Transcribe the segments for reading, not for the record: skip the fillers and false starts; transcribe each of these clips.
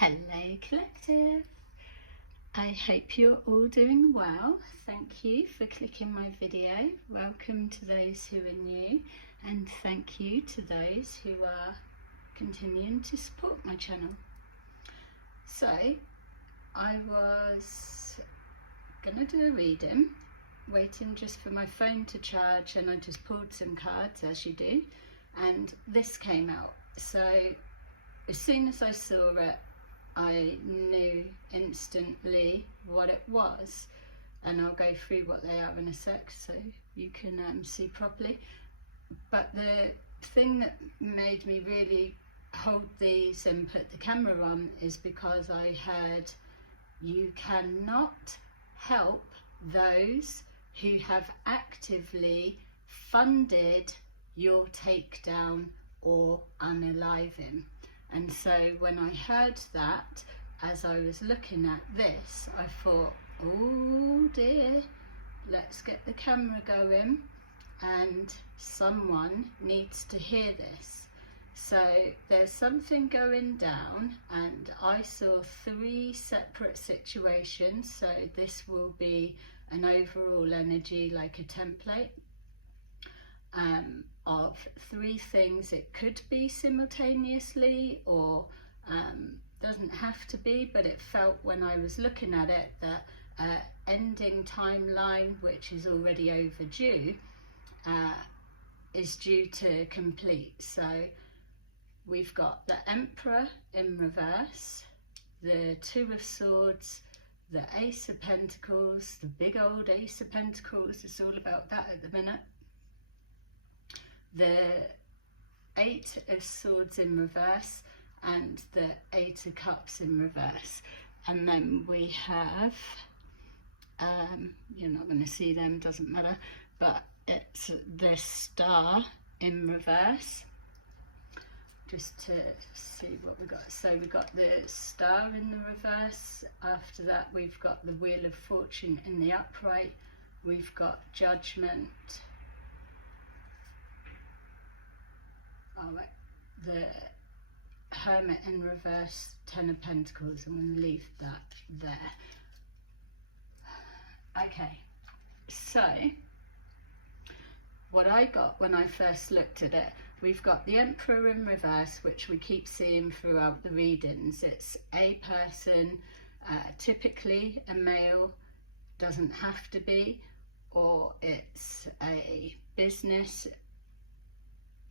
Hello Collective, I hope you're all doing well. Thank you for clicking my video. Welcome to those who are new, and thank you to those who are continuing to support my channel. So I was gonna do a reading, waiting just for my phone to charge, and I just pulled some cards as you do, and this came out. So as soon as I saw it, I knew instantly what it was, and I'll go through what they are in a sec so you can see properly. But the thing that made me really hold these and put the camera on is because I heard, you cannot help those who have actively funded your takedown or unaliving. And so when I heard that, as I was looking at this, I thought, oh dear, let's get the camera going, and someone needs to hear this. So there's something going down, and I saw 3 separate situations. So this will be an overall energy, like a template. Of 3 things. It could be simultaneously, or doesn't have to be, but it felt when I was looking at it that ending timeline, which is already overdue, is due to complete. So we've got the Emperor in reverse, the 2 of Swords, the Ace of Pentacles, the big old Ace of Pentacles. It's all about that at the minute. The 8 of Swords in reverse, and the 8 of Cups in reverse. And then we have, you're not going to see them, doesn't matter, but it's the Star in reverse, just to see what we got. So we've got the Star in the reverse. After that we've got the Wheel of Fortune in the upright. We've got Judgment. Alright, the Hermit in reverse, 10 of Pentacles. I'm going to leave that there. Okay, so what I got when I first looked at it, we've got the Emperor in reverse, which we keep seeing throughout the readings. It's a person, typically a male, doesn't have to be, or it's a business,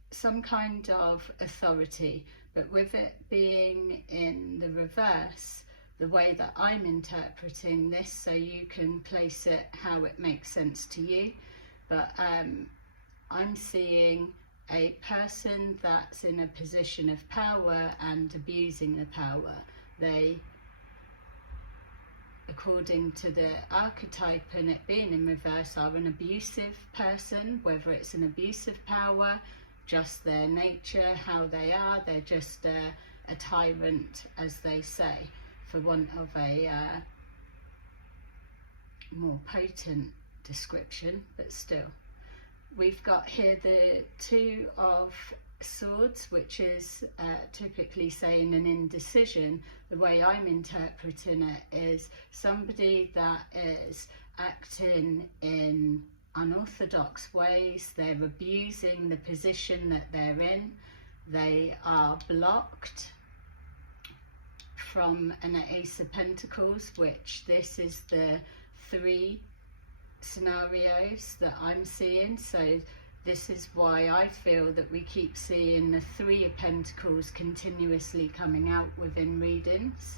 some kind of authority. But with it being in the reverse, the way that I'm interpreting this, so you can place it how it makes sense to you, but I'm seeing a person that's in a position of power and abusing the power. They, according to the archetype and it being in reverse, are an abusive person, whether it's an abusive power, just their nature, how they are. They're just a tyrant, as they say, for want of a more potent description, but still. We've got here the 2 of Swords, which is typically saying an indecision. The way I'm interpreting it is somebody that is acting in unorthodox ways. They're abusing the position that they're in. They are blocked from an Ace of Pentacles, which this is the 3 scenarios that I'm seeing. So this is why I feel that we keep seeing the 3 of Pentacles continuously coming out within readings.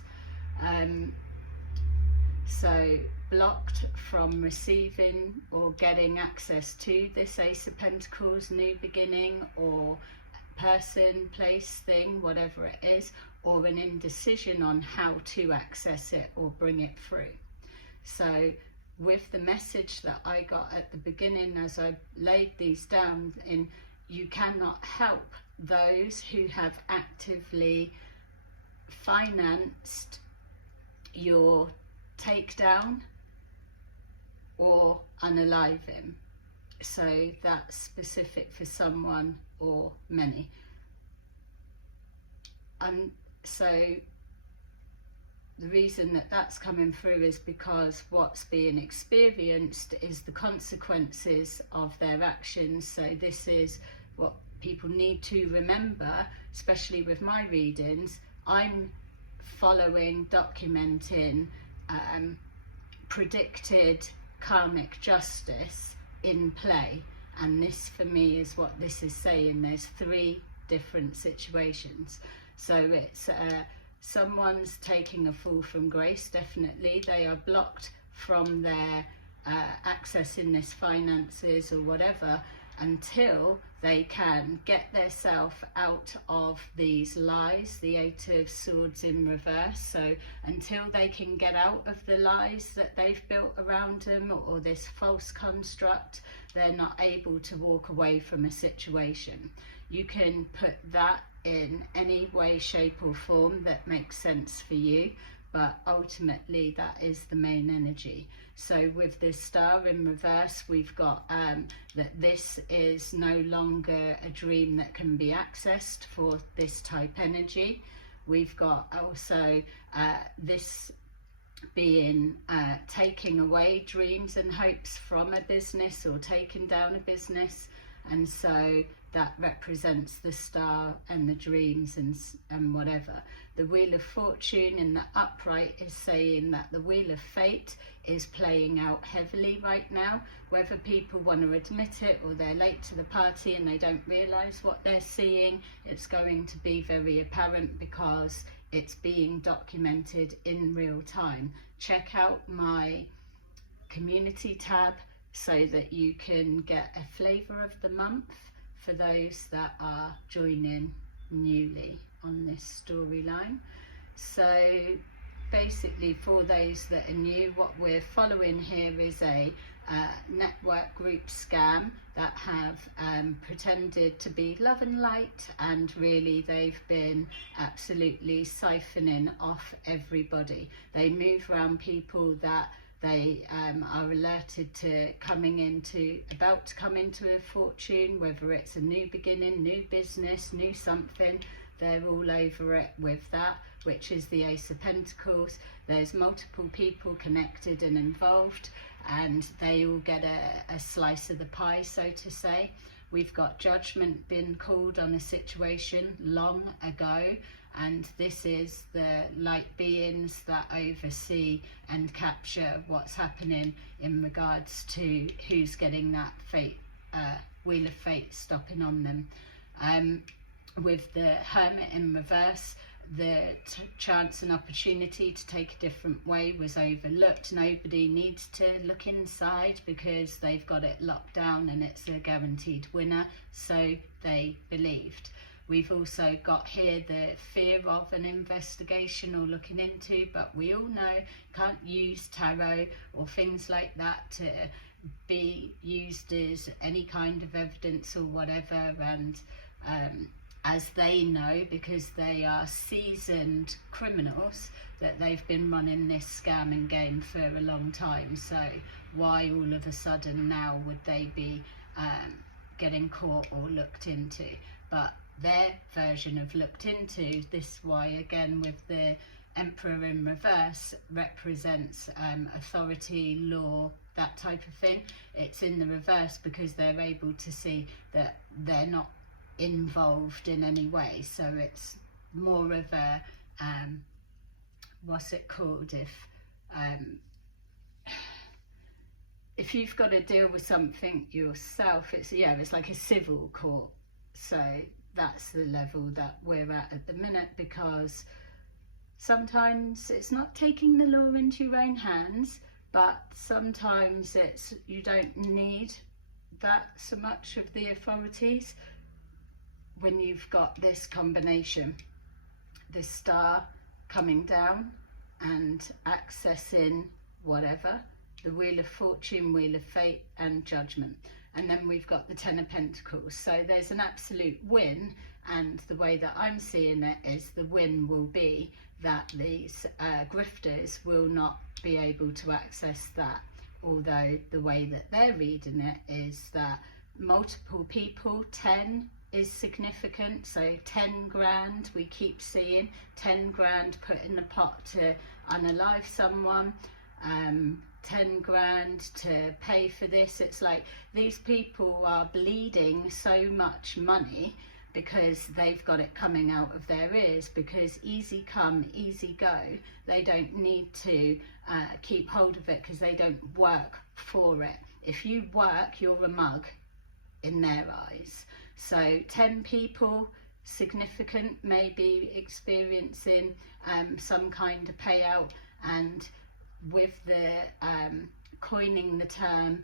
So blocked from receiving or getting access to this Ace of Pentacles, new beginning, or person, place, thing, whatever it is, or an indecision on how to access it or bring it through. So with the message that I got at the beginning as I laid these down, in you cannot help those who have actively financed your takedown or unaliving. So that's specific for someone or many. So the reason that that's coming through is because what's being experienced is the consequences of their actions. So this is what people need to remember, especially with my readings. I'm following, documenting predicted karmic justice in play, and this for me is what this is saying. There's 3 different situations. So it's someone's taking a fall from grace, definitely. They are blocked from their accessing this finances or whatever until they can get themselves out of these lies, the 8 of Swords in reverse. So until they can get out of the lies that they've built around them, or this false construct, they're not able to walk away from a situation. You can put that in any way, shape or form that makes sense for you, but ultimately that is the main energy. So with this Star in reverse, we've got that this is no longer a dream that can be accessed for this type energy. We've got also this being taking away dreams and hopes from a business, or taking down a business, and so that represents the Star and the dreams and whatever. The Wheel of Fortune in the upright is saying that the Wheel of Fate is playing out heavily right now. Whether people want to admit it or they're late to the party and they don't realise what they're seeing, it's going to be very apparent because it's being documented in real time. Check out my community tab so that you can get a flavour of the month for those that are joining newly on this storyline. So basically, for those that are new, what we're following here is a network group scam that have pretended to be love and light, and really they've been absolutely siphoning off everybody. They move around people that they are alerted to about to come into a fortune, whether it's a new beginning, new business, new something. They're all over it with that, which is the Ace of Pentacles. There's multiple people connected and involved, and they all get a slice of the pie, so to say. We've got judgment been called on a situation long ago, and this is the light beings that oversee and capture what's happening in regards to who's getting that fate, Wheel of Fate stopping on them. With the Hermit in reverse, the chance and opportunity to take a different way was overlooked. Nobody needs to look inside because they've got it locked down and it's a guaranteed winner, so they believed. We've also got here the fear of an investigation or looking into, but we all know can't use tarot or things like that to be used as any kind of evidence or whatever. And as they know, because they are seasoned criminals, that they've been running this scamming game for a long time. So why all of a sudden now would they be getting caught or looked into? But their version of looked into, this why again with the Emperor in reverse represents authority, law, that type of thing. It's in the reverse because they're able to see that they're not involved in any way. So it's more of a what's it called, if you've got to deal with something yourself, it's like a civil court. So that's the level that we're at the minute, because sometimes it's not taking the law into your own hands, but sometimes it's you don't need that so much of the authorities when you've got this combination, the Star coming down and accessing whatever, the Wheel of Fortune, Wheel of Fate and Judgment. And then we've got the Ten of Pentacles. So there's an absolute win, and the way that I'm seeing it is the win will be that these grifters will not be able to access that, although the way that they're reading it is that multiple people, 10 is significant. So 10 grand, we keep seeing 10 grand put in the pot to unalive someone, 10 grand to pay for this. It's like these people are bleeding so much money because they've got it coming out of their ears, because easy come, easy go. They don't need to keep hold of it because they don't work for it. If you work, you're a mug in their eyes. So 10 people, significant, maybe experiencing some kind of payout, and with the coining the term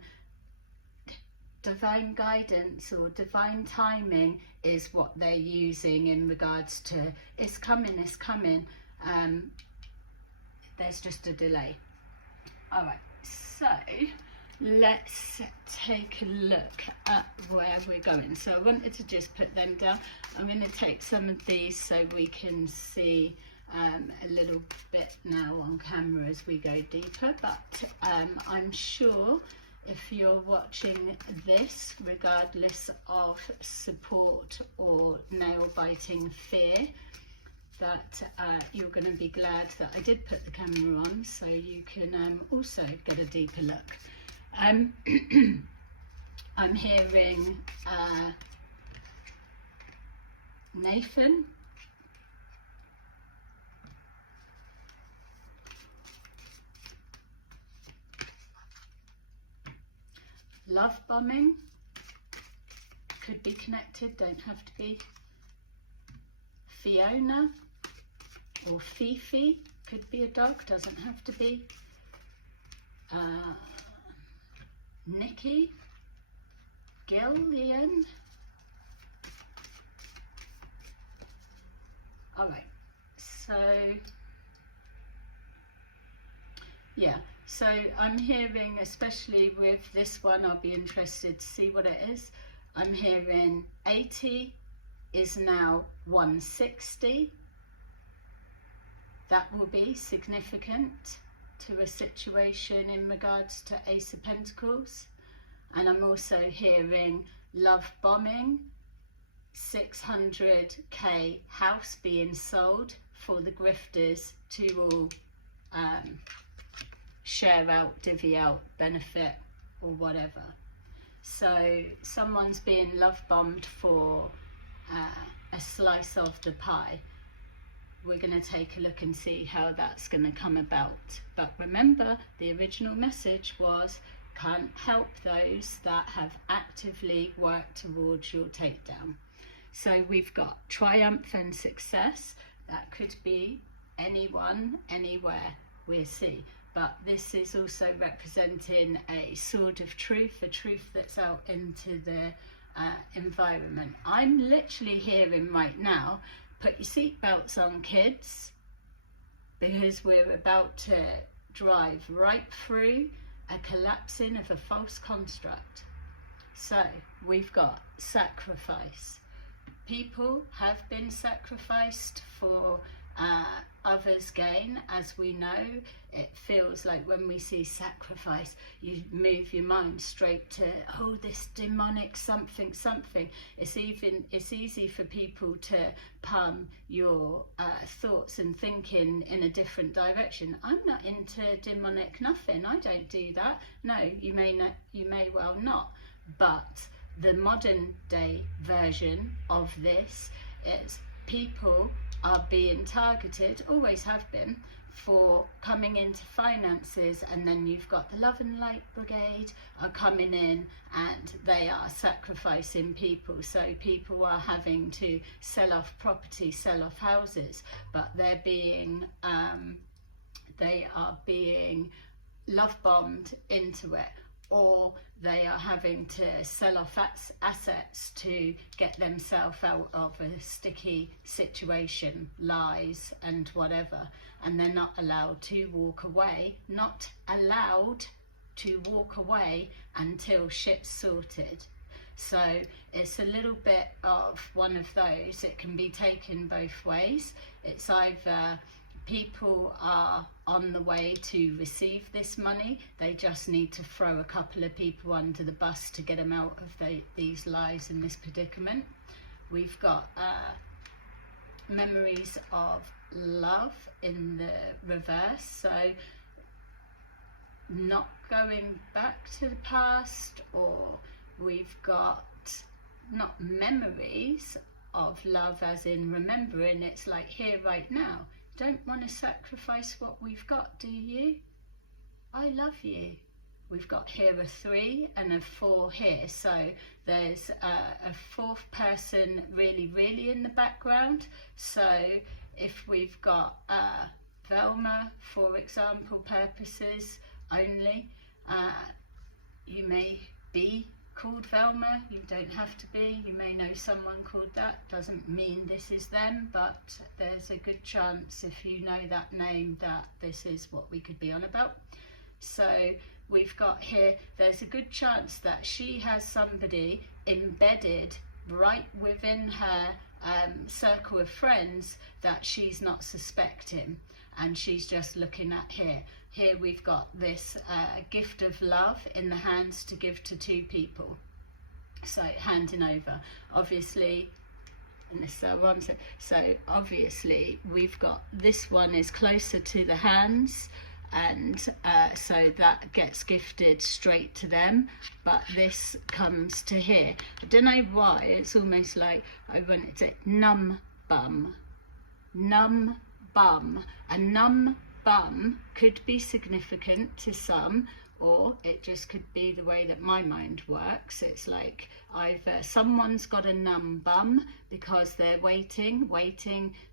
divine guidance or divine timing is what they're using in regards to it's coming, it's coming. There's just a delay. All right, so let's take a look at where we're going. So I wanted to just put them down. I'm going to take some of these so we can see a little bit now on camera as we go deeper, but I'm sure if you're watching this, regardless of support or nail-biting fear, that you're going to be glad that I did put the camera on so you can also get a deeper look. I'm hearing Nathan, love bombing, could be connected, don't have to be. Fiona or Fifi, could be a dog, doesn't have to be. Nikki, Gillian. All right, so yeah, so I'm hearing, especially with this one, I'll be interested to see what it is. I'm hearing 80 is now 160. That will be significant to a situation in regards to Ace of Pentacles. And I'm also hearing love bombing, 600k house being sold for the grifters to all share out, divvy out, benefit or whatever. So someone's being love bombed for a slice of the pie. We're going to take a look and see how that's going to come about. But remember, the original message was, can't help those that have actively worked towards your takedown. So we've got triumph and success. That could be anyone, anywhere, we'll see. But this is also representing a sword of truth, a truth that's out into the environment. I'm literally hearing right now, put your seatbelts on, kids, because we're about to drive right through a collapsing of a false construct. So we've got sacrifice. People have been sacrificed for others' gain. As we know, it feels like when we see sacrifice, you move your mind straight to, oh, this demonic something. It's easy for people to palm your thoughts and thinking in a different direction. I'm not into demonic nothing. I don't do that. No, you may well not. But the modern day version of this is people are being targeted, always have been, for coming into finances, and then you've got the Love and Light Brigade are coming in and they are sacrificing people. So people are having to sell off property, sell off houses, but they're being they are being love bombed into it, or they are having to sell off assets to get themselves out of a sticky situation, lies and whatever, and they're not allowed to walk away, until shit's sorted. So it's a little bit of one of those. It can be taken both ways. It's either people are on the way to receive this money, they just need to throw a couple of people under the bus to get them out of these lies and this predicament. we've got memories of love in the reverse, so not going back to the past, or we've got not memories of love as in remembering, it's like here right now. Don't want to sacrifice what we've got, do you? I love you. We've got here a 3 and a 4 here, so there's a fourth person really in the background. So if we've got Velma, for example purposes only, you may be called Velma, you don't have to be, you may know someone called that, doesn't mean this is them, but there's a good chance if you know that name that this is what we could be on about. So we've got here, there's a good chance that she has somebody embedded right within her circle of friends that she's not suspecting, and she's just looking at here. Here we've got this gift of love in the hands to give to 2 people. So handing over, obviously, and this so obviously we've got this one is closer to the hands, and so that gets gifted straight to them, but this comes to here. I don't know why, it's almost like I wanted to numb bum. Numb bum. A numb bum could be significant to some, or it just could be the way that my mind works. It's like either someone's got a numb bum because they're waiting,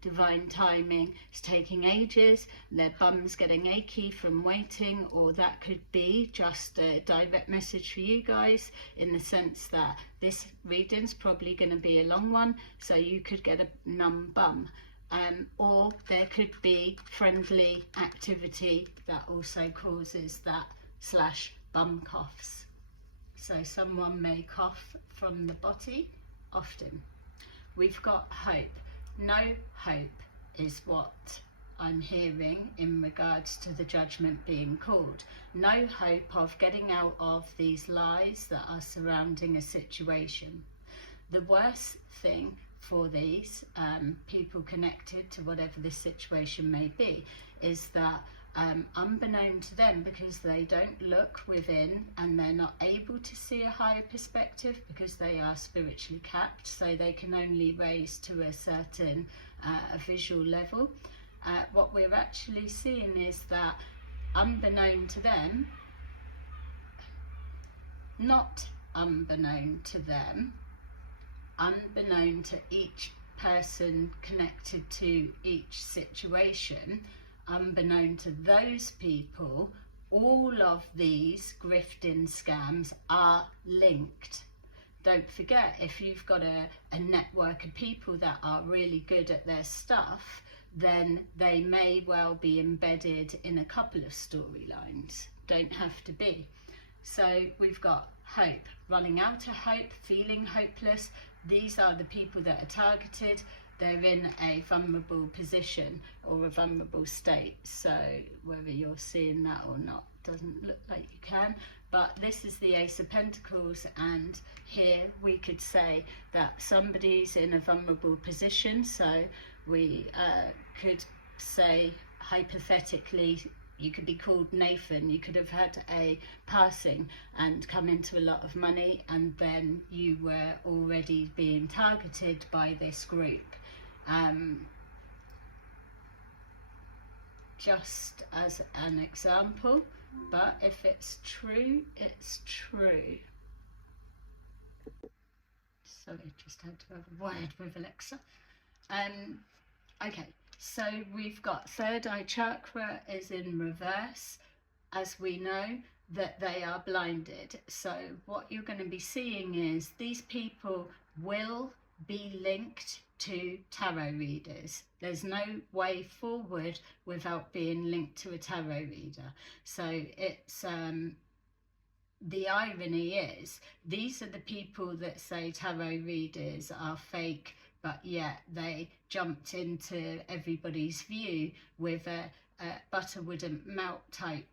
divine timing, it's taking ages, their bum's getting achy from waiting, or that could be just a direct message for you guys in the sense that this reading's probably going to be a long one, so you could get a numb bum. Or there could be friendly activity that also causes that / bum coughs. So someone may cough from the body often. We've got hope. No hope is what I'm hearing in regards to the judgment being called. No hope of getting out of these lies that are surrounding a situation. The worst thing for these people connected to whatever this situation may be is that unbeknown to them, because they don't look within and they're not able to see a higher perspective because they are spiritually capped, so they can only raise to a certain a visual level. What we're actually seeing is that unbeknown to them, not unbeknown to them, unbeknown to each person connected to each situation, unbeknown to those people, all of these grifting scams are linked. Don't forget, if you've got a network of people that are really good at their stuff, then they may well be embedded in a couple of storylines. Don't have to be. So we've got hope, running out of hope, feeling hopeless. These are the people that are targeted. They're in a vulnerable position or a vulnerable state. So whether you're seeing that or not doesn't look like you can. But this is the Ace of Pentacles, and here we could say that somebody's in a vulnerable position. So we could say, hypothetically, you could be called Nathan, you could have had a passing and come into a lot of money, and then you were already being targeted by this group. Just as an example, but if it's true, it's true. Sorry, just had to have a word with Alexa. Okay, so we've got third eye chakra is in reverse, as we know that they are blinded. So what you're going to be seeing is these people will be linked to tarot readers. There's no way forward without being linked to a tarot reader. So it's the irony is these are the people that say tarot readers are fake, but yet they jumped into everybody's view with a butter wouldn't melt type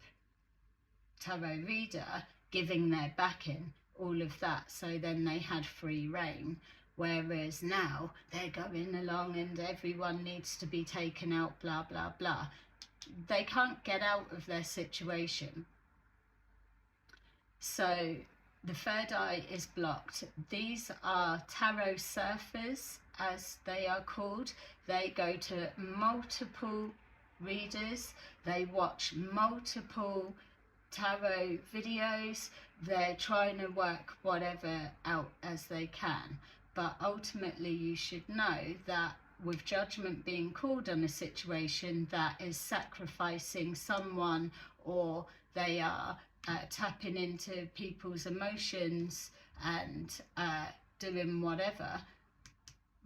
tarot reader giving their backing, all of that. So then they had free reign. Whereas now they're going along and everyone needs to be taken out, blah, blah, blah. They can't get out of their situation. So the third eye is blocked. These are tarot surfers, as they are called. They go to multiple readers. They watch multiple tarot videos. They're trying to work whatever out as they can. But ultimately you should know that with judgment being called on a situation that is sacrificing someone, or they are tapping into people's emotions and doing whatever,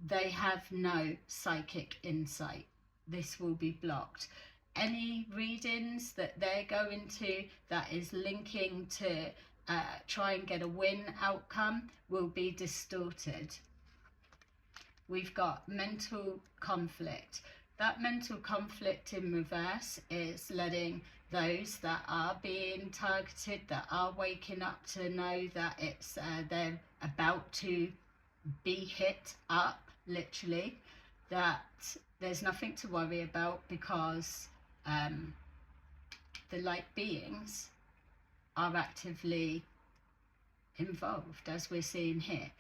they have no psychic insight. This will be blocked. Any readings that they're going to that is linking to try and get a win outcome will be distorted. We've got mental conflict. That mental conflict in reverse is letting those that are being targeted, that are waking up to know that it's they're about to be hit up, literally, that there's nothing to worry about, because the light beings are actively involved, as we're seeing here.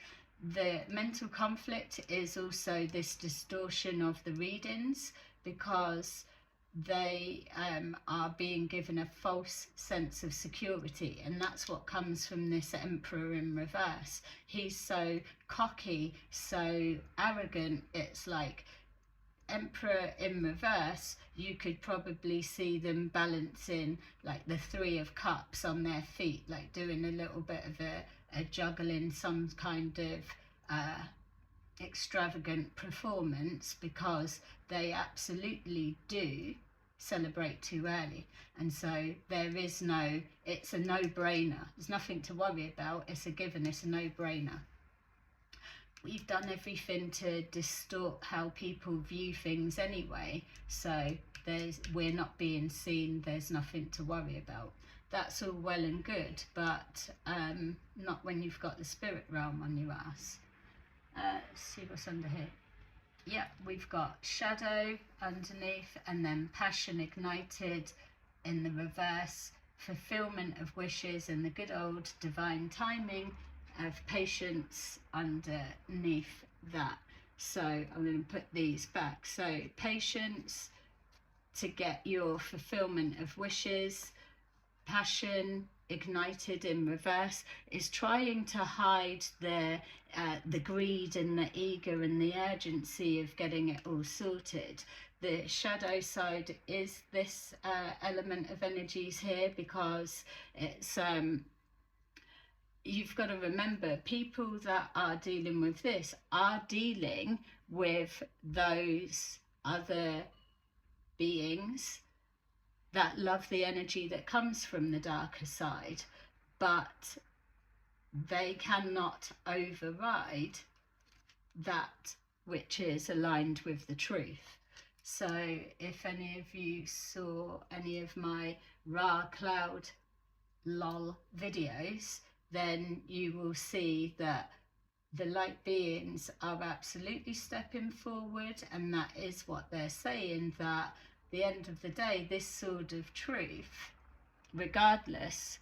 The mental conflict is also this distortion of the readings, because they are being given a false sense of security, and that's what comes from this Emperor in reverse. He's so cocky, so arrogant. It's like Emperor in reverse, you could probably see them balancing like the Three of Cups on their feet, like doing a little bit of a juggling, some kind of extravagant performance, because they absolutely do celebrate too early. And so there is no, it's a no-brainer. There's nothing to worry about. It's a given. It's a no-brainer. We've done everything to distort how people view things anyway, so we're not being seen. There's nothing to worry about. That's all well and good, but not when you've got the spirit realm on your ass. Let's see what's under here. Yeah, we've got shadow underneath, and then passion ignited in the reverse, fulfillment of wishes, and the good old divine timing of patience underneath that. So I'm going to put these back. So patience to get your fulfillment of wishes. Passion ignited in reverse is trying to hide the greed and the eager and the urgency of getting it all sorted. The shadow side is this element of energies here, because it's you've got to remember, people that are dealing with this are dealing with those other beings that love the energy that comes from the darker side, but they cannot override that which is aligned with the truth. So if any of you saw any of my Ra Cloud lol videos, then you will see that the light beings are absolutely stepping forward, and that is what they're saying, that at the end of the day, this sword of truth, regardless,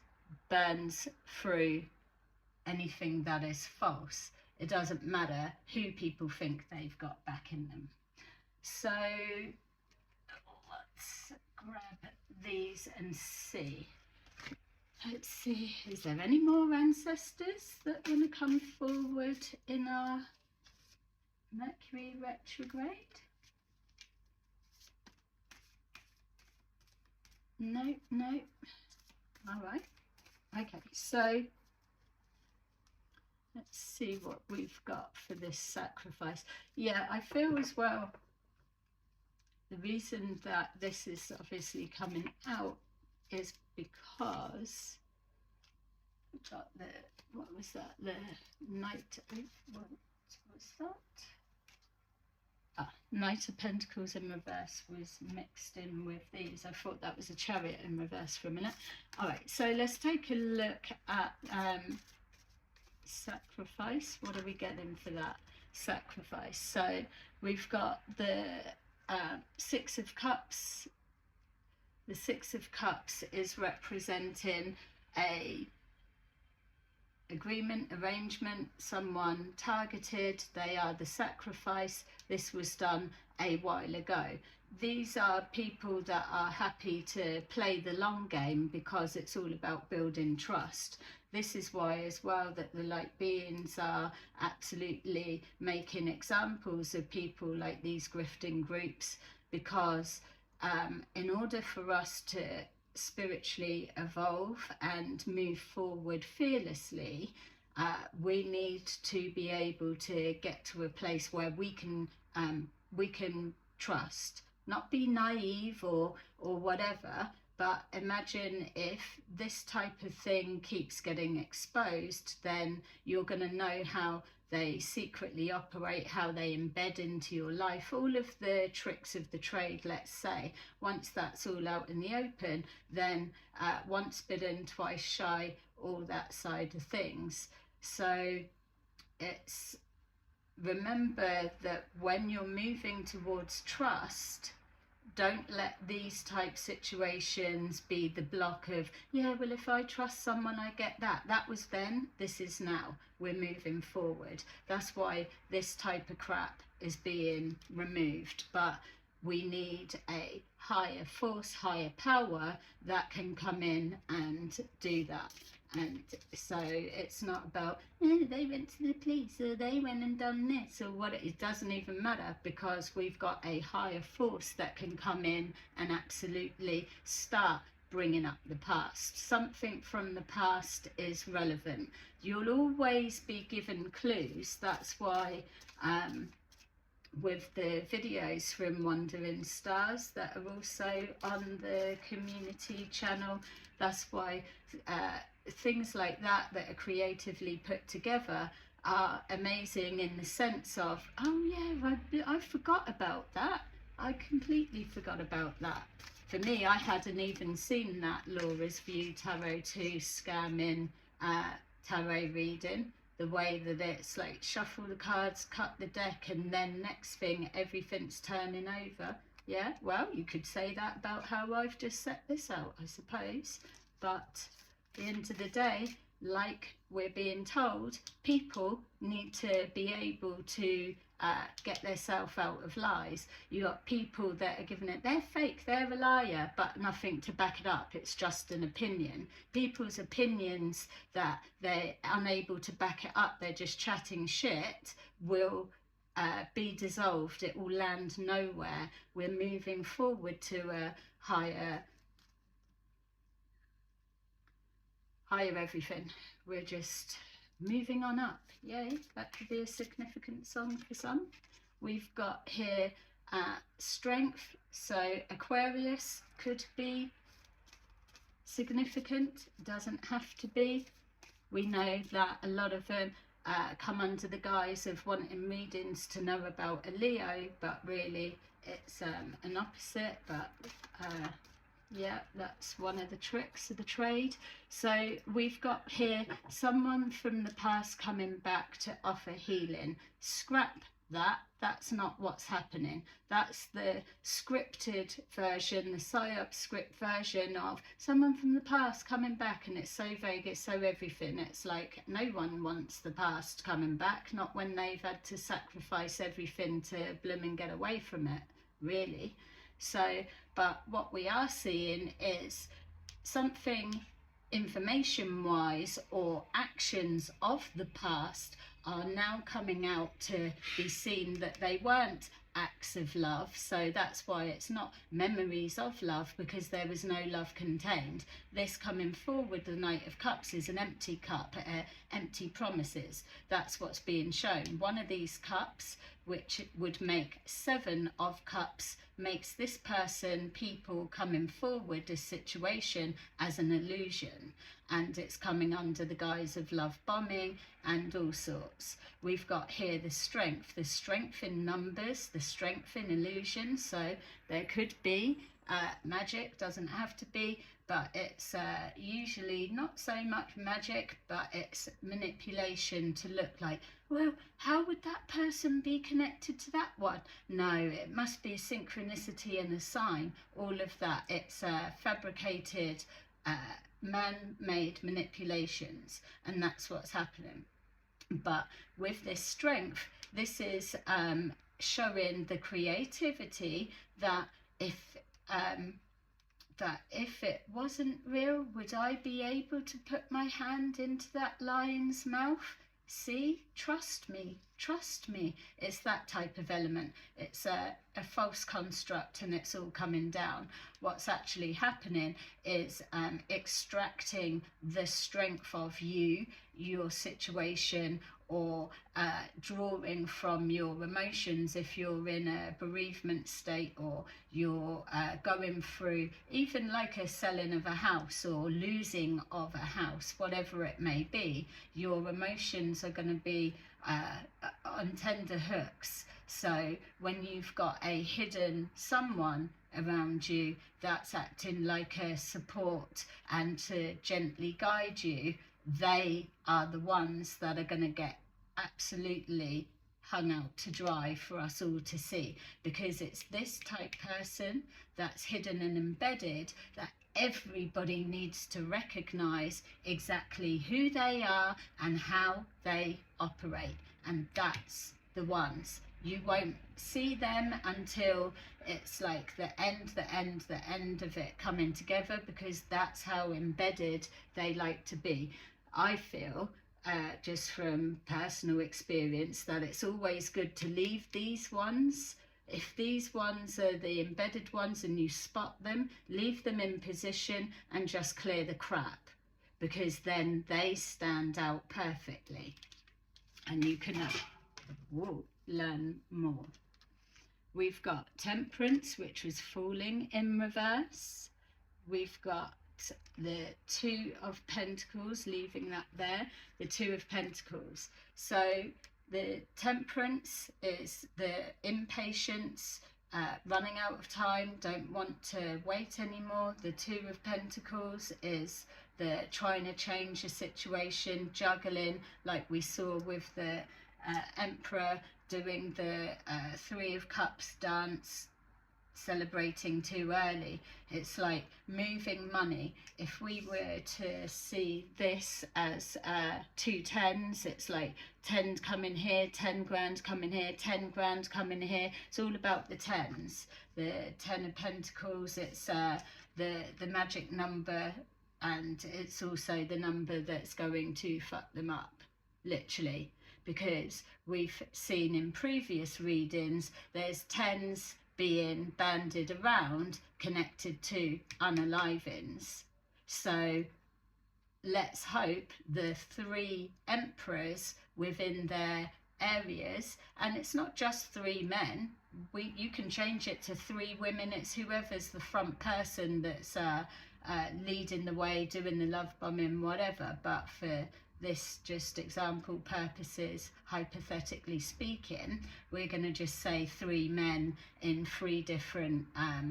burns through anything that is false. It doesn't matter who people think they've got backing them. So let's grab these and see. Let's see, is there any more ancestors that want to come forward in our Mercury retrograde? No, no. All right. Okay, so let's see what we've got for this sacrifice. Yeah, I feel as well, the reason that this is obviously coming out is because we've got the, what was that, the Knight, what was that? Knight of Pentacles in reverse was mixed in with these. I thought that was a Chariot in reverse for a minute. All right, so let's take a look at sacrifice. What are we getting for that? sacrifice. So we've got the Six of Cups. The Six of Cups is representing a agreement, arrangement, someone targeted. They are the sacrifice. This was done a while ago. These are people that are happy to play the long game because it's all about building trust. This is why as well that the light beings are absolutely making examples of people like these grifting groups, because in order for us to spiritually evolve and move forward fearlessly, we need to be able to get to a place where we can trust, not be naive or whatever. But imagine if this type of thing keeps getting exposed, then you're going to know how they secretly operate, how they embed into your life, all of the tricks of the trade, let's say. Once that's all out in the open, then once bitten, twice shy, all that side of things. So it's, remember that when you're moving towards trust, don't let these type situations be the block of, yeah, well, if I trust someone, I get that. That was then, this is now. We're moving forward. That's why this type of crap is being removed. But we need a higher force, higher power that can come in and do that. And so it's not about, they went to the police or they went and done this or what. It doesn't even matter, because we've got a higher force that can come in and absolutely start bringing up the past. Something from the past is relevant. You'll always be given clues. That's why with the videos from Wandering Stars that are also on the community channel, that's why things like that are creatively put together are amazing, in the sense of, oh yeah, I forgot about that. I completely forgot about that. For me, I hadn't even seen that Laura's View Tarot 2 scamming tarot reading. The way that it's like shuffle the cards, cut the deck, and then next thing everything's turning over. Yeah, well, you could say that about how I've just set this out, I suppose. But at the end of the day, like we're being told, people need to be able to get themselves out of lies. You got people that are giving it, they're fake, they're a liar, but nothing to back it up. It's just an opinion. People's opinions that they're unable to back it up, they're just chatting shit, will be dissolved. It will land nowhere. We're moving forward to a higher everything. We're just moving on up. Yay, that could be a significant song for some. We've got here strength, so Aquarius could be significant, doesn't have to be. We know that a lot of them come under the guise of wanting readings to know about a Leo, but really it's an opposite. But yeah, that's one of the tricks of the trade. So we've got here someone from the past coming back to offer healing. Scrap that. That's not what's happening. That's the scripted version, the psyop script version of someone from the past coming back, and it's so vague, it's so everything. It's like no one wants the past coming back, not when they've had to sacrifice everything to bloom and get away from it, really. So, but what we are seeing is something information-wise or actions of the past are now coming out to be seen that they weren't acts of love. So that's why it's not memories of love, because there was no love contained. This coming forward, the Knight of Cups, is an empty cup, empty promises. That's what's being shown. One of these cups, which would make 7 of cups, makes this person, people coming forward, this situation as an illusion, and it's coming under the guise of love bombing and all sorts. We've got here the strength in numbers, the strength in illusion. So there could be magic, doesn't have to be, but it's usually not so much magic, but it's manipulation to look like, well, how would that person be connected to that one? No, it must be a synchronicity and a sign. All of that, it's fabricated, man-made manipulations, and that's what's happening. But with this strength, this is showing the creativity that if it wasn't real, would I be able to put my hand into that lion's mouth? See, trust me, trust me. It's that type of element. It's a false construct, and it's all coming down. What's actually happening is extracting the strength of you, your situation, or drawing from your emotions if you're in a bereavement state, or you're going through even like a selling of a house or losing of a house, whatever it may be. Your emotions are going to be on tender hooks. So when you've got a hidden someone around you that's acting like a support and to gently guide you, they are the ones that are going to get absolutely hung out to dry for us all to see, because it's this type person that's hidden and embedded that everybody needs to recognize exactly who they are and how they operate. And that's the ones. You won't see them until it's like the end of it coming together, because that's how embedded they like to be. I feel, just from personal experience, that it's always good to leave these ones. If these ones are the embedded ones and you spot them, leave them in position and just clear the crap, because then they stand out perfectly and you can learn more. We've got Temperance, which was falling in reverse. We've got the Two of Pentacles, leaving that there, the Two of Pentacles. So the Temperance is the impatience, running out of time, don't want to wait anymore. The Two of Pentacles is the trying to change a situation, juggling, like we saw with the Emperor doing the Three of Cups dance, celebrating too early. It's like moving money. If we were to see this as 2 tens, it's like 10 coming here, 10 grand coming here, 10 grand coming here. It's all about the tens. The 10 of Pentacles, it's the magic number, and it's also the number that's going to fuck them up, literally, because we've seen in previous readings there's tens being banded around connected to unalivings. So let's hope the 3 emperors within their areas, and it's not just 3 men, you can change it to 3 women. It's whoever's the front person that's leading the way, doing the love bombing, whatever. But for this just example purposes, hypothetically speaking, we're going to just say 3 men in 3 different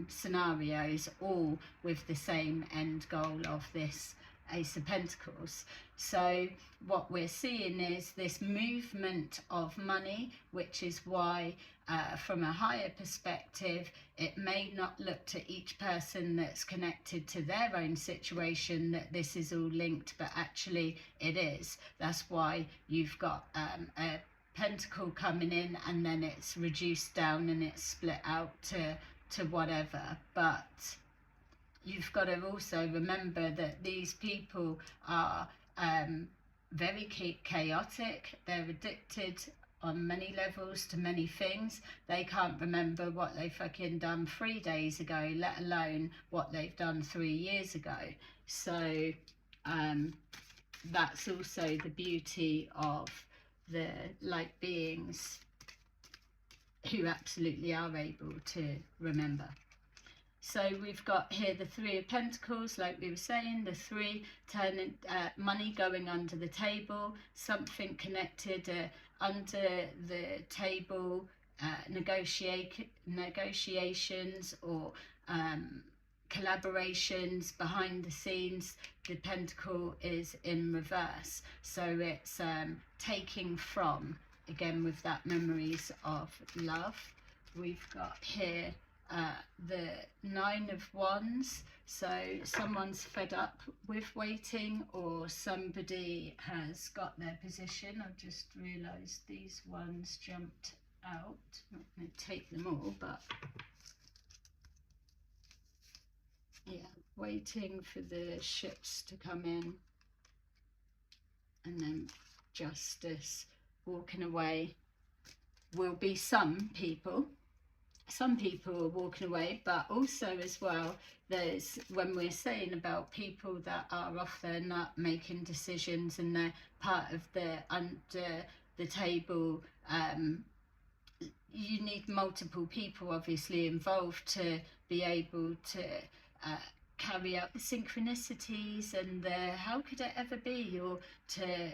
scenarios, all with the same end goal of this Ace of Pentacles. So what we're seeing is this movement of money, which is why from a higher perspective, it may not look to each person that's connected to their own situation that this is all linked, but actually it is. That's why you've got a pentacle coming in and then it's reduced down and it's split out to whatever. But you've got to also remember that these people are very chaotic. They're addicted on many levels to many things. They can't remember what they fucking done 3 days ago, let alone what they've done 3 years ago. So that's also the beauty of the light beings who absolutely are able to remember. So we've got here the 3 of Pentacles, like we were saying, the 3 turning money going under the table, something connected under the table, negotiations, or collaborations behind the scenes. The pentacle is in reverse, so it's taking from, again with that memories of love. We've got here the 9 of Wands, so someone's fed up with waiting, or somebody has got their position. I've just realised these ones jumped out. I'm not going to take them all, but yeah, waiting for the ships to come in, and then Justice, walking away. Will be some people are walking away, but also as well, there's, when we're saying about people that are off their nut making decisions and they're part of the under the table, you need multiple people obviously involved to be able to carry out the synchronicities and the how could it ever be, or to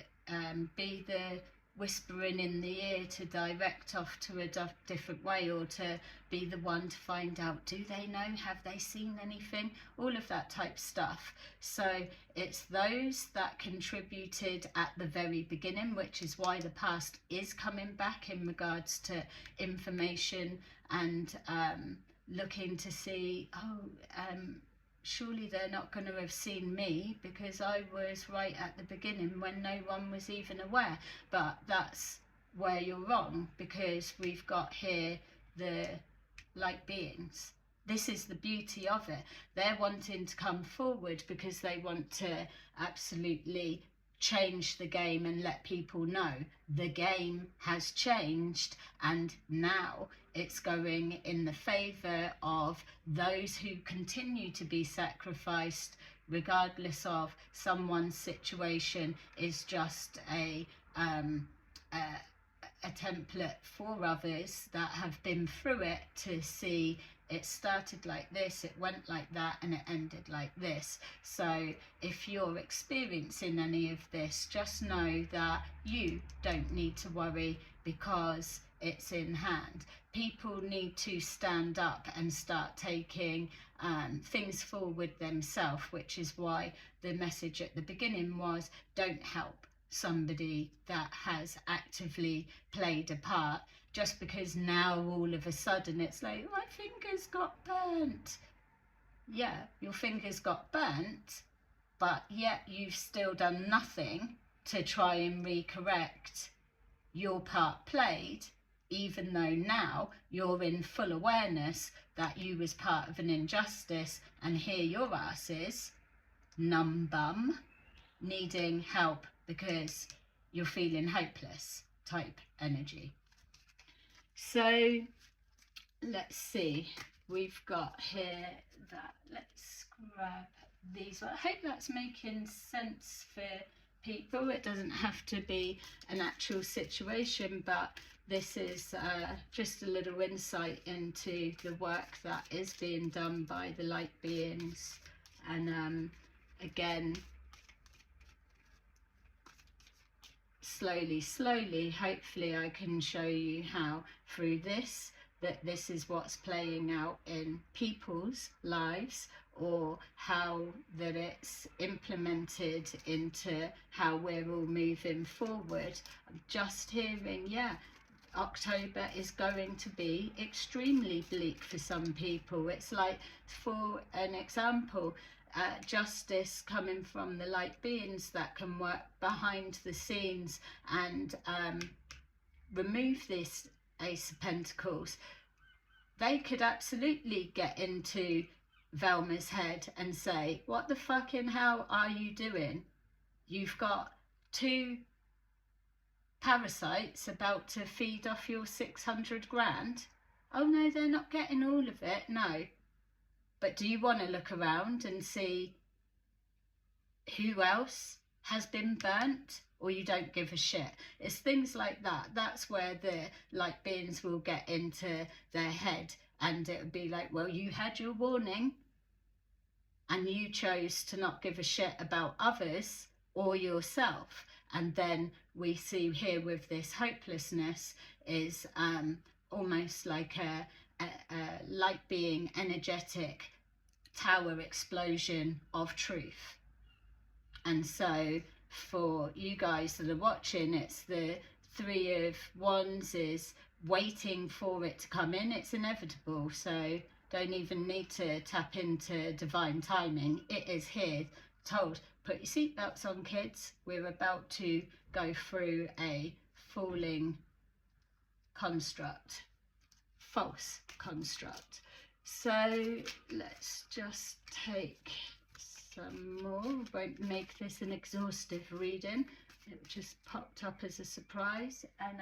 be the whispering in the ear to direct off to a different way, or to be the one to find out, do they know, have they seen anything, all of that type stuff. So it's those that contributed at the very beginning, which is why the past is coming back in regards to information and looking to see, surely they're not going to have seen me because I was right at the beginning when no one was even aware. But that's where you're wrong, because we've got here the light beings. This is the beauty of it. They're wanting to come forward because they want to absolutely change the game and let people know the game has changed, and now it's going in the favor of those who continue to be sacrificed, regardless of someone's situation is just a template for others that have been through it to see it started like this, it went like that, and it ended like this. So if you're experiencing any of this, just know that you don't need to worry because it's in hand. People need to stand up and start taking things forward themselves, which is why the message at the beginning was, don't help somebody that has actively played a part just because now all of a sudden it's like, my fingers got burnt. Yeah, your fingers got burnt, but yet you've still done nothing to try and recorrect your part played, even though now you're in full awareness that you was part of an injustice, and here your ass is, numb bum, needing help because you're feeling hopeless type energy. So let's see, we've got here that, let's grab these. I hope that's making sense for people. It doesn't have to be an actual situation, but this is just a little insight into the work that is being done by the light beings. And again, slowly, hopefully I can show you how through this, that this is what's playing out in people's lives, or how that it's implemented into how we're all moving forward. I'm just hearing, yeah, October is going to be extremely bleak for some people. It's like, for an example, justice coming from the light beings that can work behind the scenes and remove this Ace of Pentacles. They could absolutely get into Velma's head and say, what the fucking hell are you doing? You've got 2 parasites about to feed off your 600 grand. Oh no, they're not getting all of it, no. But do you want to look around and see who else has been burnt, or you don't give a shit? It's things like that. That's where the light beings will get into their head, and it would be like, well, you had your warning and you chose to not give a shit about others or yourself. And then we see here with this hopelessness is almost like light being, energetic tower explosion of truth. And so for you guys that are watching, it's the Three of Wands is waiting for it to come in. It's inevitable, so don't even need to tap into divine timing. It is here, told. Put your seatbelts on, kids. We're about to go through a falling construct, false construct. So let's just take some more. Won't make this an exhaustive reading. It just popped up as a surprise, and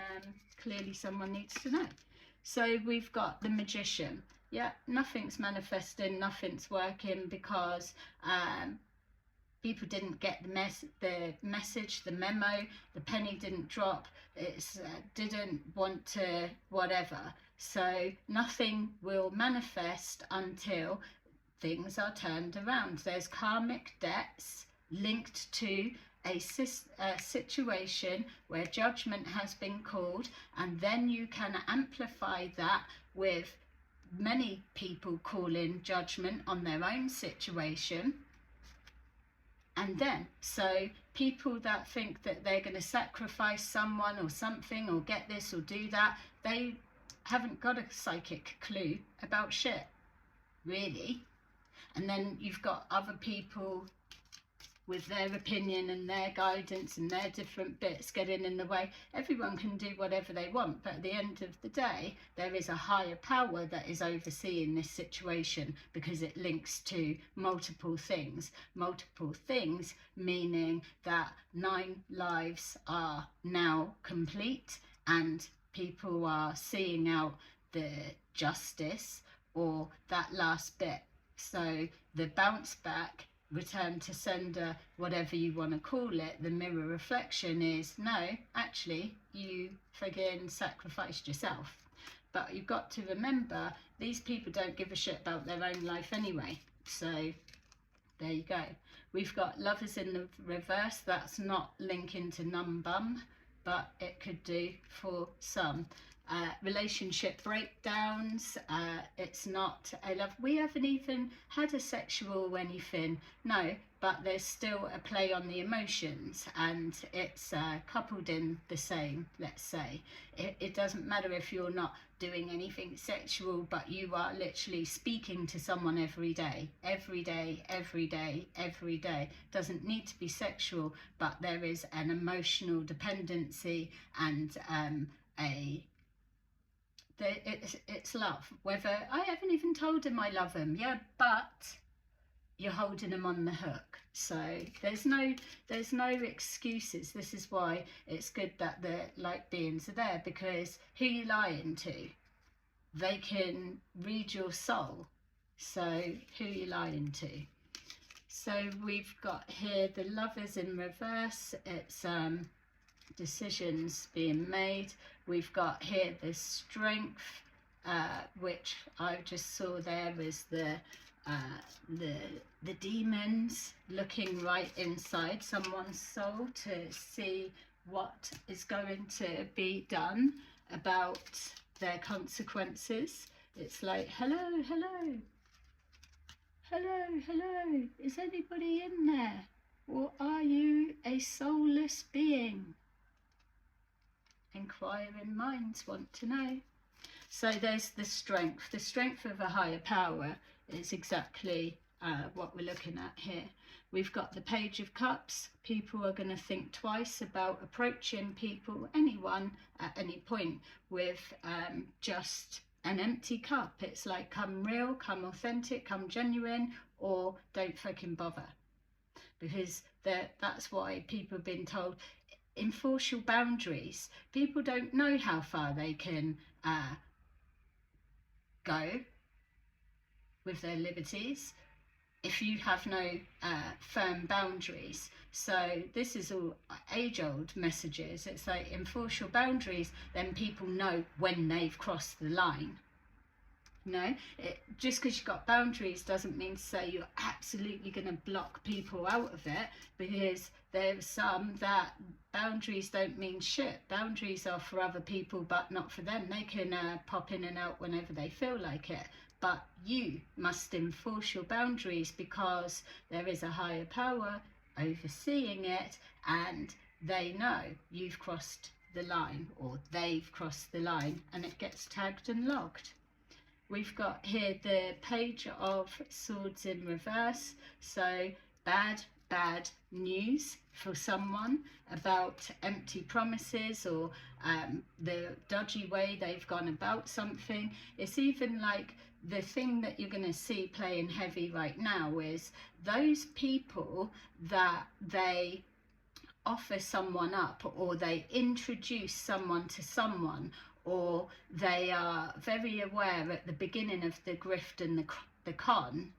clearly someone needs to know. So we've got the Magician. Yeah, nothing's manifesting, nothing's working because people didn't get the message, the memo, the penny didn't drop, it's didn't want to whatever. So nothing will manifest until things are turned around. There's karmic debts linked to a situation where judgment has been called, and then you can amplify that with many people calling judgment on their own situation. And then, so people that think that they're going to sacrifice someone or something or get this or do that, they haven't got a psychic clue about shit, really. And then you've got other people with their opinion and their guidance and their different bits getting in the way. Everyone can do whatever they want, but at the end of the day, there is a higher power that is overseeing this situation because it links to multiple things. Multiple things meaning that 9 lives are now complete and people are seeing out the justice or that last bit. So the bounce back, return to sender, whatever you want to call it, the mirror reflection is, no, actually, you friggin' sacrificed yourself. But you've got to remember, these people don't give a shit about their own life anyway. So there you go. We've got Lovers in the reverse. That's not linking to num-bum, but it could do for some. Relationship breakdowns, it's not a love. We haven't even had a sexual anything, no, but there's still a play on the emotions, and it's coupled in the same, let's say. It doesn't matter if you're not doing anything sexual, but you are literally speaking to someone every day, every day, every day, every day. Doesn't need to be sexual, but there is an emotional dependency and it's love. Whether I haven't even told him I love him, yeah, but you're holding him on the hook. So there's no excuses. This is why it's good that the light beings are there, because who you lying to? They can read your soul. So who you lying to? So we've got here the Lovers in reverse. It's decisions being made. We've got here the Strength, which I just saw there is the demons looking right inside someone's soul to see what is going to be done about their consequences. It's like, hello, hello, hello, hello, is anybody in there? Or are you a soulless being? Inquiring minds want to know. So there's the strength. The strength of a higher power is exactly what we're looking at here. We've got the Page of Cups. People are going to think twice about approaching people, anyone, at any point with just an empty cup. It's like, come real, come authentic, come genuine, or don't fucking bother. Because that's why people have been told, enforce your boundaries. People don't know how far they can go with their liberties if you have no firm boundaries. So this is all age-old messages. It's like, enforce your boundaries, then people know when they've crossed the line. No, just because you've got boundaries doesn't mean to say you're absolutely going to block people out of it, because there's some that boundaries don't mean shit. Boundaries are for other people but not for them. They can pop in and out whenever they feel like it, but you must enforce your boundaries because there is a higher power overseeing it, and they know you've crossed the line, or they've crossed the line, and it gets tagged and logged. We've got here the Page of Swords in reverse. So bad news for someone about empty promises, or the dodgy way they've gone about something. It's even like the thing that you're going to see playing heavy right now is those people that they offer someone up, or they introduce someone to someone, or they are very aware at the beginning of the grift and the con.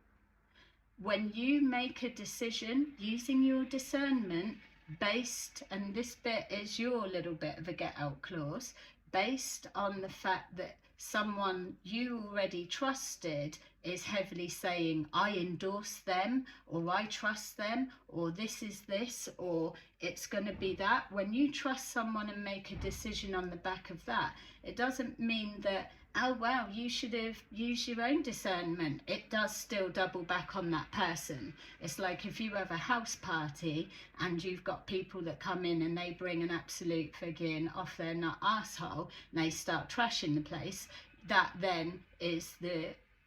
When you make a decision using your discernment based, and this bit is your little bit of a get out clause, based on the fact that someone you already trusted is heavily saying, I endorse them, or I trust them, or this is this, or it's going to be that. When you trust someone and make a decision on the back of that, it doesn't mean that, oh wow, you should have used your own discernment. It does still double back on that person. It's like if you have a house party and you've got people that come in and they bring an absolute friggin' off their nut arsehole and they start trashing the place, that then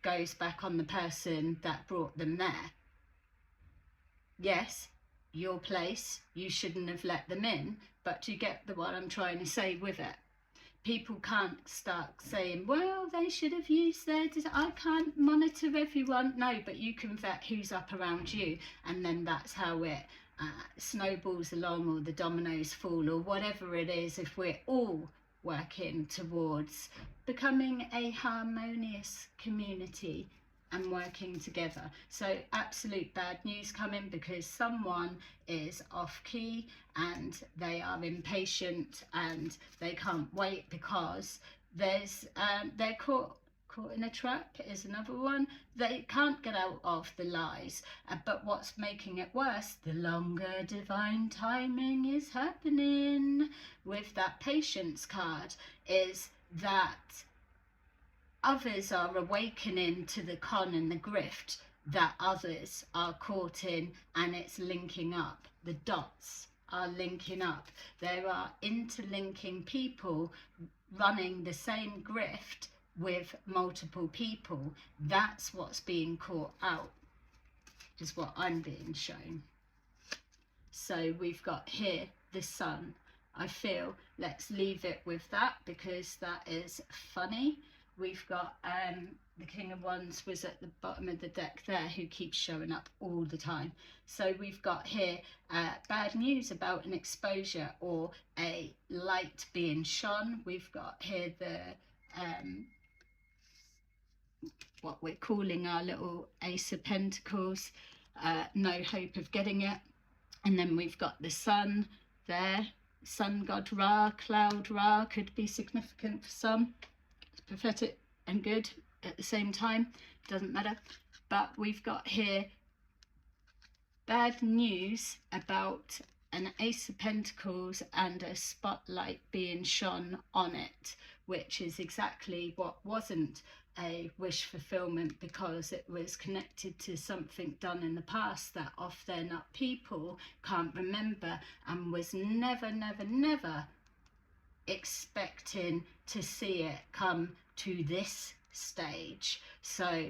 goes back on the person that brought them there. Yes, your place, you shouldn't have let them in, but you get what I'm trying to say with it. People can't start saying, well, they should have used I can't monitor everyone. No, but you can vet who's up around you, and then that's how it snowballs along, or the dominoes fall, or whatever it is, if we're all working towards becoming a harmonious community and working together. So absolute bad news coming, because someone is off key and they are impatient and they can't wait, because there's they're caught in a trap is another one. They can't get out of the lies, but what's making it worse, the longer divine timing is happening with that patience card, is that others are awakening to the con and the grift that others are caught in, and it's linking up. The dots are linking up. There are interlinking people running the same grift with multiple people. That's what's being caught out, is what I'm being shown. So we've got here the Sun. I feel let's leave it with that, because that is funny. We've got the King of Wands was at the bottom of the deck there, who keeps showing up all the time. So we've got here bad news about an exposure or a light being shone. We've got here the what we're calling our little Ace of Pentacles, no hope of getting it. And then we've got the Sun there, Sun God Ra, Cloud Ra, could be significant for some. It's prophetic and good at the same time, doesn't matter. But we've got here bad news about an Ace of Pentacles and a spotlight being shone on it, which is exactly what wasn't a wish fulfillment, because it was connected to something done in the past that off their nut people can't remember, and was never expecting to see it come to this stage. So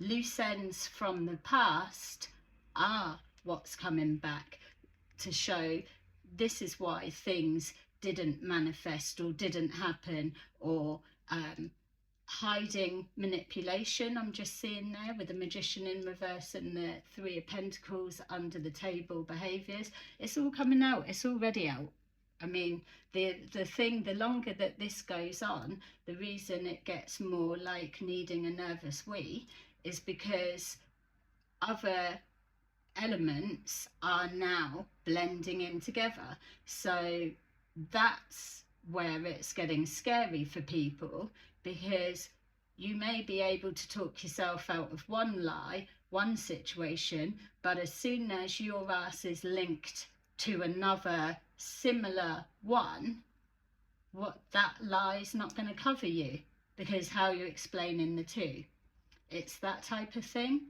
loose ends from the past are what's coming back to show this is why things didn't manifest or didn't happen, or hiding manipulation. I'm just seeing there with the Magician in reverse and the Three of Pentacles under the table behaviours. It's all coming out. It's already out. I mean, the thing, the longer that this goes on, the reason it gets more like needing a nervous wee is because other elements are now blending in together. So that's where it's getting scary for people, because you may be able to talk yourself out of one lie, one situation, but as soon as your ass is linked to another similar one, what that lie is not going to cover you, because how you're explaining the two. It's that type of thing.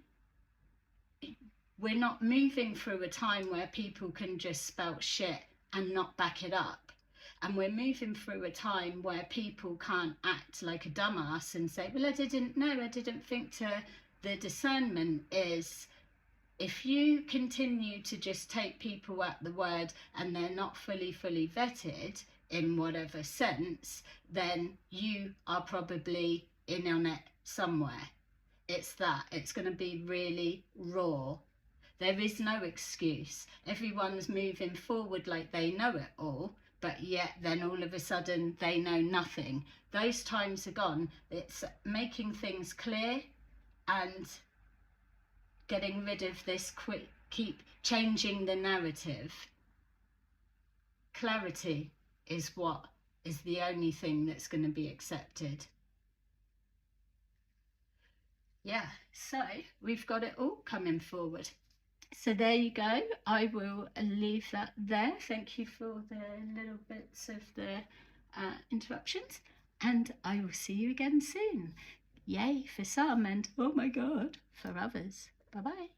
We're not moving through a time where people can just spout shit and not back it up. And we're moving through a time where people can't act like a dumbass and say, well, I didn't know, I didn't think to... The discernment is, if you continue to just take people at the word and they're not fully vetted in whatever sense, then you are probably in on it somewhere. It's that. It's going to be really raw. There is no excuse. Everyone's moving forward like they know it all, but yet then all of a sudden they know nothing. Those times are gone. It's making things clear and getting rid of this keep changing the narrative. Clarity is what is the only thing that's going to be accepted. Yeah, so we've got it all coming forward. So there you go. I will leave that there. Thank you for the little bits of the interruptions, and I will see you again soon. Yay for some, and oh my god, for others. Bye bye.